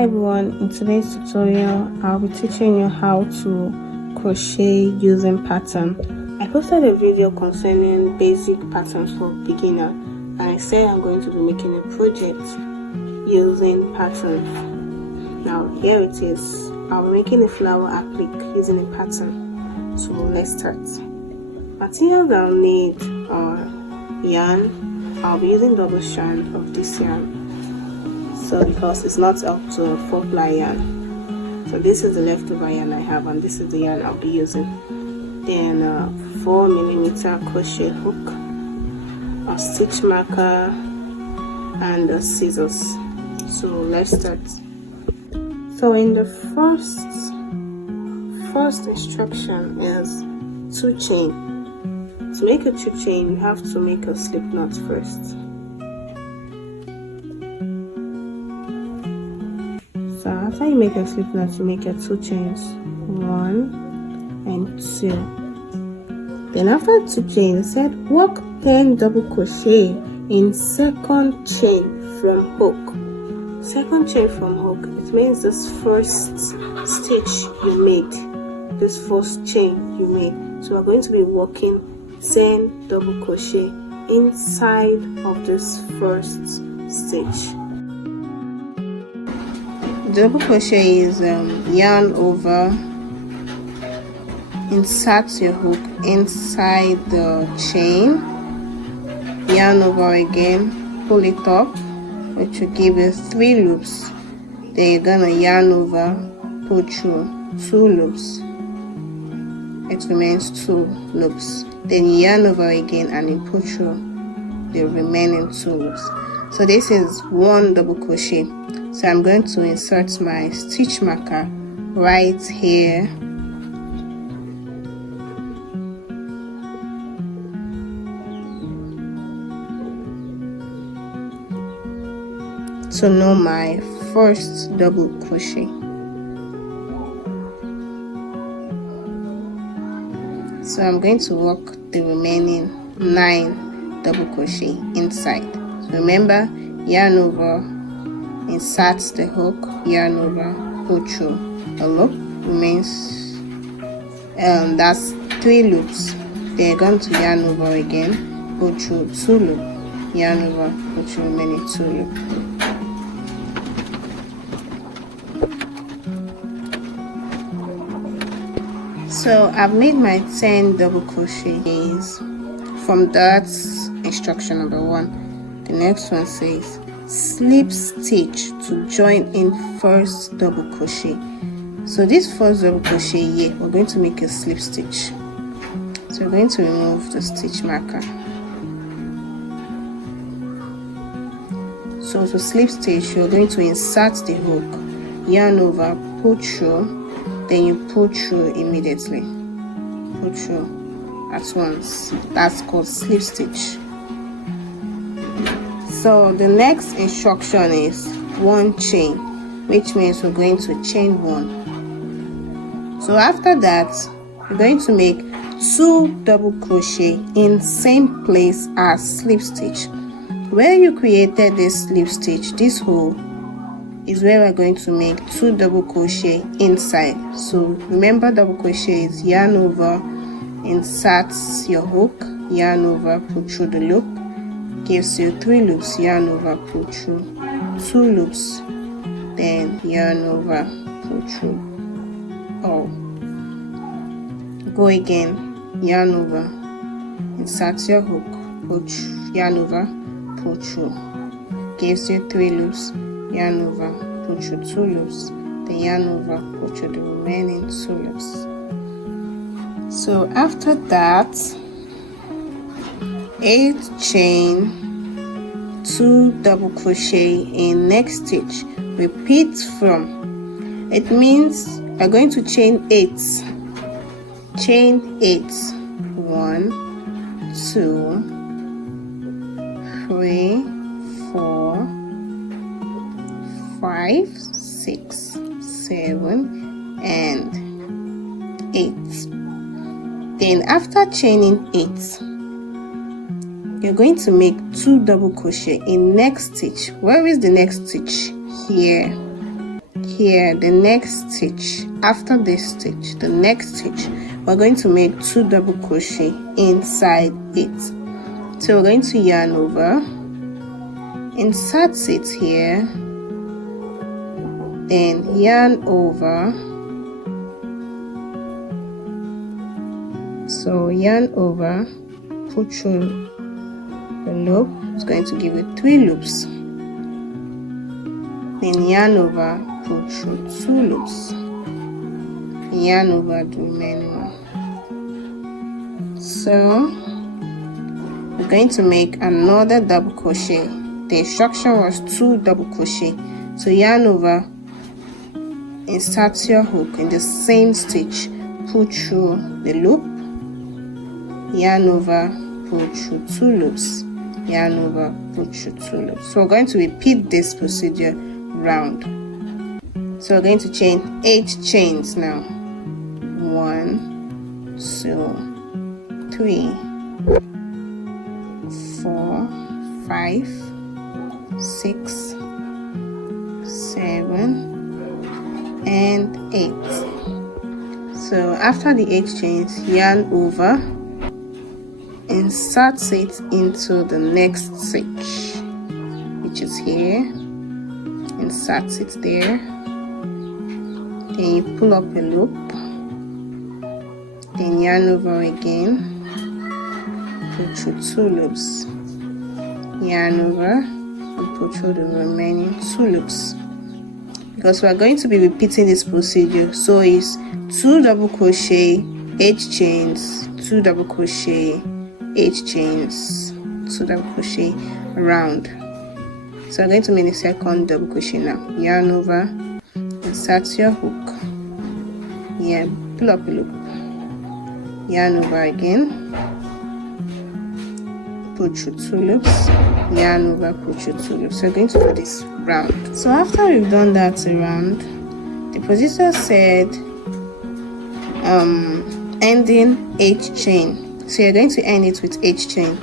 Hi everyone, in today's tutorial I'll be teaching you how to crochet using pattern. I posted a video concerning basic patterns for beginner and I said I'm going to be making a project using patterns. Now here it is. I'll be making a flower applique using a pattern. So let's start. Materials I'll need are yarn. I'll be using double strand of this yarn. So because it's not up to a 4-ply yarn, so this is the leftover yarn I have and this is the yarn I'll be using. Then 4mm crochet hook, a stitch marker and scissors. So let's start. So in the first instruction is 2 chain. To make a 2 chain you have to make a slip knot first. So after you make a slip knot, you make your 2 chains, 1 and 2. Then after 2 chains, it said work 10 double crochet in second chain from hook. Second chain from hook, it means this first stitch you made, this first chain you made. So we're going to be working 10 double crochet inside of this first stitch. Double crochet is yarn over, insert your hook inside the chain, yarn over again, pull it up, which will give you 3 loops. Then you're gonna yarn over, pull through 2 loops. It remains 2 loops. Then you yarn over again and you pull through the remaining 2 loops. So this is 1 double crochet. So I'm going to insert my stitch marker right here. To know my first double crochet. So I'm going to work the remaining 9 double crochet inside. So remember, yarn over, insert the hook, yarn over, pull through a loop, remains that's 3 loops. Then you're going to yarn over again, pull through 2 loops, yarn over, pull through remaining 2 loops. So I've made my 10 double crochets from that instruction number 1. The next one says slip stitch to join in first double crochet. So this first double crochet here, we're going to make a slip stitch. So we're going to remove the stitch marker. So to slip stitch, you're going to insert the hook, yarn over, pull through, then you pull through immediately. Pull through at once. That's called slip stitch. So the next instruction is 1 chain, which means we're going to chain 1. So after that, we're going to make 2 double crochet in same place as slip stitch. Where you created this slip stitch, this hole is where we're going to make 2 double crochet inside. So remember, double crochet is yarn over, insert your hook, yarn over, pull through the loop, gives you 3 loops, yarn over, pull through 2 loops, then yarn over, pull through. Go again, yarn over, insert your hook, pull through, yarn over, pull through, gives you 3 loops, yarn over, pull through 2 loops, then yarn over, pull through the remaining 2 loops. So after that, 8 chain, 2 double crochet in next stitch. Repeat from. It means we're going to chain 8. Chain 8. 1, 2, 3, 4, 5, 6, 7, and 8. Then after chaining 8, you're going to make 2 double crochet in next stitch. Where is the next stitch? Here. here, the next stitch, after this stitch, the next stitch, we're going to make 2 double crochet inside it. So we're going to yarn over, insert it here, then yarn over. So yarn over, pull through the loop. It's going to give you 3 loops. Then yarn over, pull through 2 loops. Yarn over the remaining one. So we're going to make another double crochet. The instruction was 2 double crochet. So yarn over, insert your hook in the same stitch, pull through the loop, yarn over, pull through 2 loops, yarn over, pull through 2 loops. So we're going to repeat this procedure round. So we're going to chain 8 chains now. 1, 2, 3, 4, 5, 6, 7, and 8. So after the 8 chains, yarn over, insert it into the next stitch, which is here. Insert it there. Then you pull up a loop. Then yarn over again. Pull through 2 loops. Yarn over and pull through the remaining 2 loops. Because we are going to be repeating this procedure, so it's 2 double crochet, 8 chains, 2 double crochet, 8 chains, 2 double crochet around. So I'm going to make the second double crochet now. Yarn over, insert your hook, pull up a loop, yarn over again, pull through 2 loops, yarn over, pull through 2 loops. So we're going to do this round. So after we've done that around, the position said ending 8 chain. So you're going to end it with 8 chain.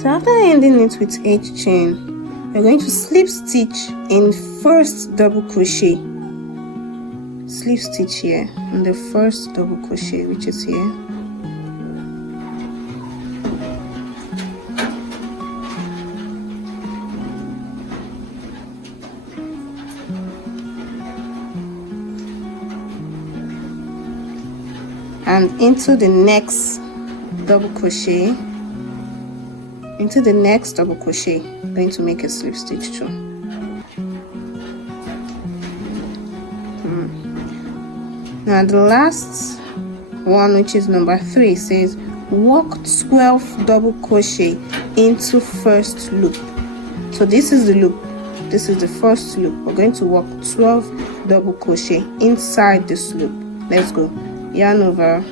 So after ending it with 8 chain, you're going to slip stitch in first double crochet. Slip stitch here in the first double crochet, which is here. And into the next double crochet, I'm going to make a slip stitch too. Now the last one, which is number 3, says walk 12 double crochet into first loop. So this is the loop, this is the first loop. We're going to walk 12 double crochet inside this loop. Let's go. Yarn over,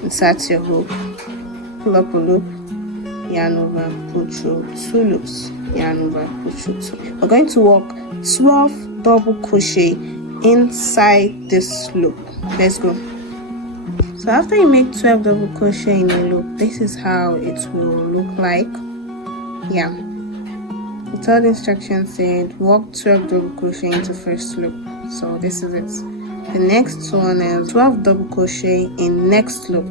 insert your hook, pull up a loop, yarn over, pull through 2 loops, yarn over, pull through 2. We're going to walk 12 double crochet inside this loop. Let's go. So after you make 12 double crochet in a loop, this is how it will look like. Yeah, the third instruction said walk 12 double crochet into first loop. So this is it. The next one is 12 double crochet in next loop.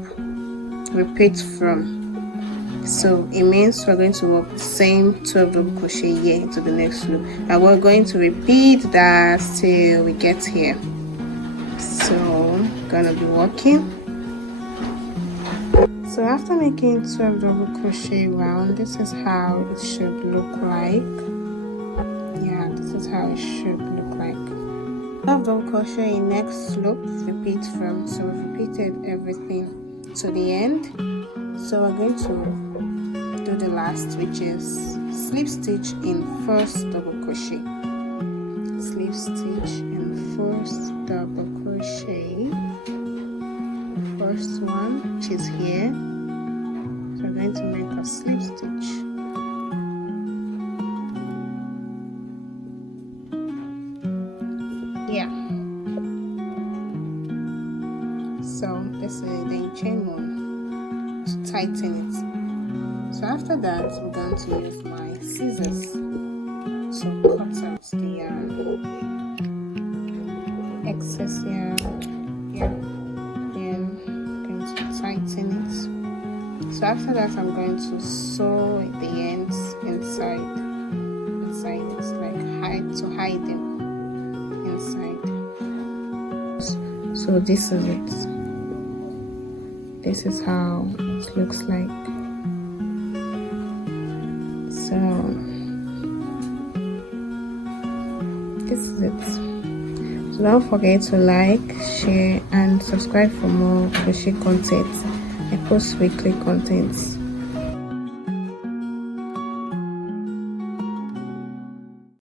Repeat from. So it means we're going to work the same 12 double crochet here into the next loop, and we're going to repeat that till we get here. So I'm gonna be working. So after making 12 double crochet round, this is how it should look like. Yeah, this is how it should look like. 12 double crochet in next loop, repeat from. So we've repeated everything to the end. So we're going to do the last, which is slip stitch in first double crochet. Slip stitch in first double crochet. First one, which is here. So we're going to make a slip stitch. Yeah. So this is the chain one to tighten it. So after that, I'm going to use my scissors to cut around. out the excess yarn here, then I'm going to tighten it. So after that, I'm going to sew the ends inside it, like hide them inside. So this is it. This is how it looks like. So this is it. So don't forget to like, share and subscribe for more crochet content. I post weekly contents.